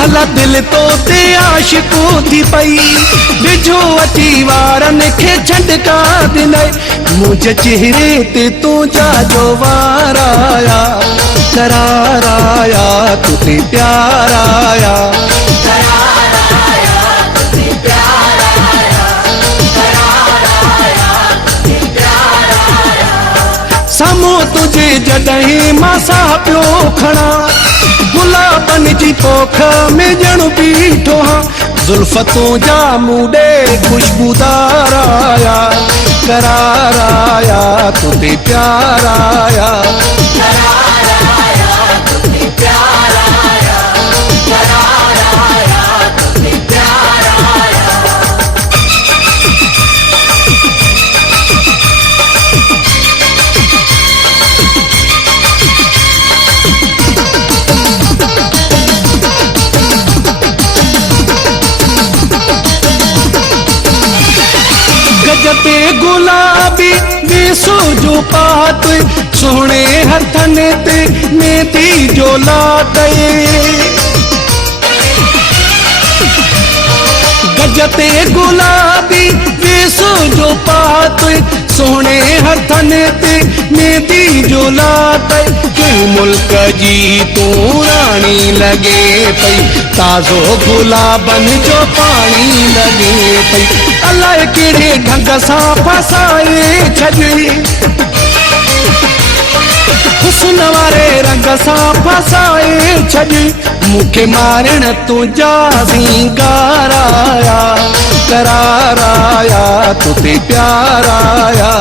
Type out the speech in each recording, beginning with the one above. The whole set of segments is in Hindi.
महला दिल तो ते आशिकू थी पई बिजो अची वारन के झंडका दिनई मुझे चेहरे ते तुझा जो वार आया करार आया तुते प्यार आया सामो तुझे जडहीं मासा पियो खणा गुलाबन जी पोख में जण बीठो हाँ जुल्फ तुझा मूडे खुशबूदार आया करार आया तुते प्यार आया गजते गुलाबी बेसो जो पात सोने हथन ते मेथी जो लाते गजते गुलाबी बेसो जो पात सोने हथन ते मेथी जो लाते के मुल्क जी तू रानी लगे पई ताज़ो गुलाबन जो पानी लगे पई अल्लाह केड़े ढंग सां फसाए छॾी हुस्न वारे रंग सां फसाए छॾी मूंखे मारण तुंहिंजा सिंगार आया करार आया तुते प्यार आया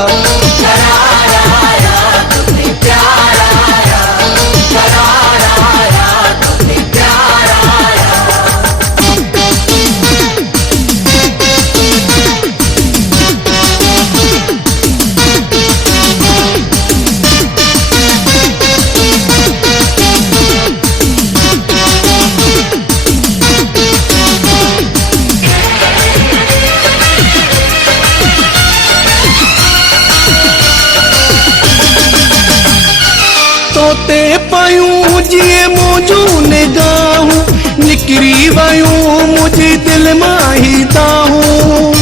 तोते पयूं जिए मुझू निगाहूं निकरी वयूं मुझे दिल मां ही ताहूं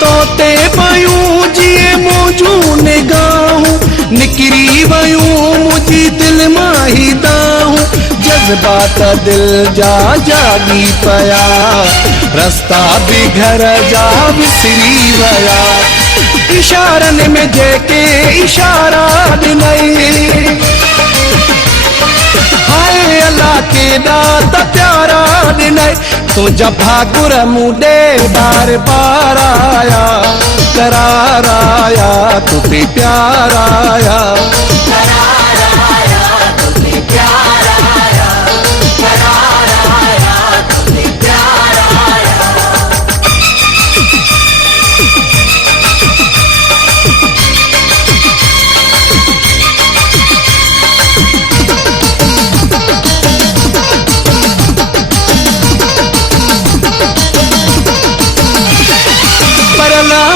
तोते पयूं जिए मुझू निगाहूं निकरी वयूं मुझे दिल मां ही ताहूं जज्बात दिल जा जागी पया रास्ता भी घर जा विसरी वया इशारन में जेके इशारा दिनई हाय अल्लाह के दात प्यारा दिनई तुझा भागुर मुडे बार बार आया करार आया तुते प्यार आया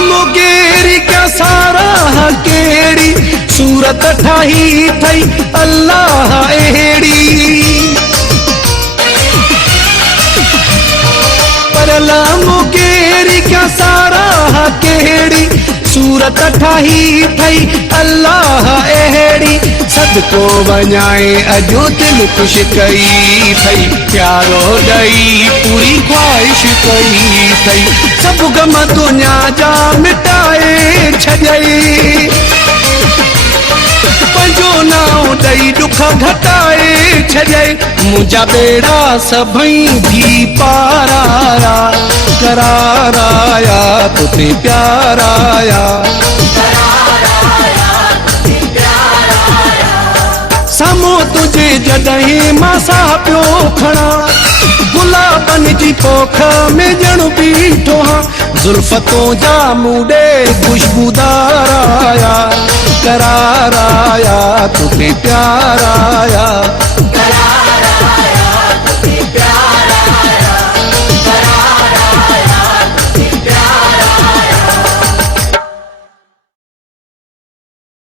मुगेरी क्या सारा केड़ी सूरत ठाही थई अल्लाह एड़ी परला मुगेरी क्या सारा केड़ी सूरत ठाही थई अल्लाह एड़ी सदको वञाए अजो दिल खुश कई थई प्यारो ॾई पूरी ख्वाहिश कई थई सब गम दुनिया जा मिटाए छॾई पंहिंजो नाम ॾई दुख घटाए छॾई मुंहिंजा बेड़ा सभई थी पार आया करार आया तुते प्यार आया सामो तुझे जडहीं मासा पियो खणा गुलाबन जी पोख में जण बीठो हाँ जुल्फ तुझा मूडे खुशबूदार आया करार आया तुते प्यार आया।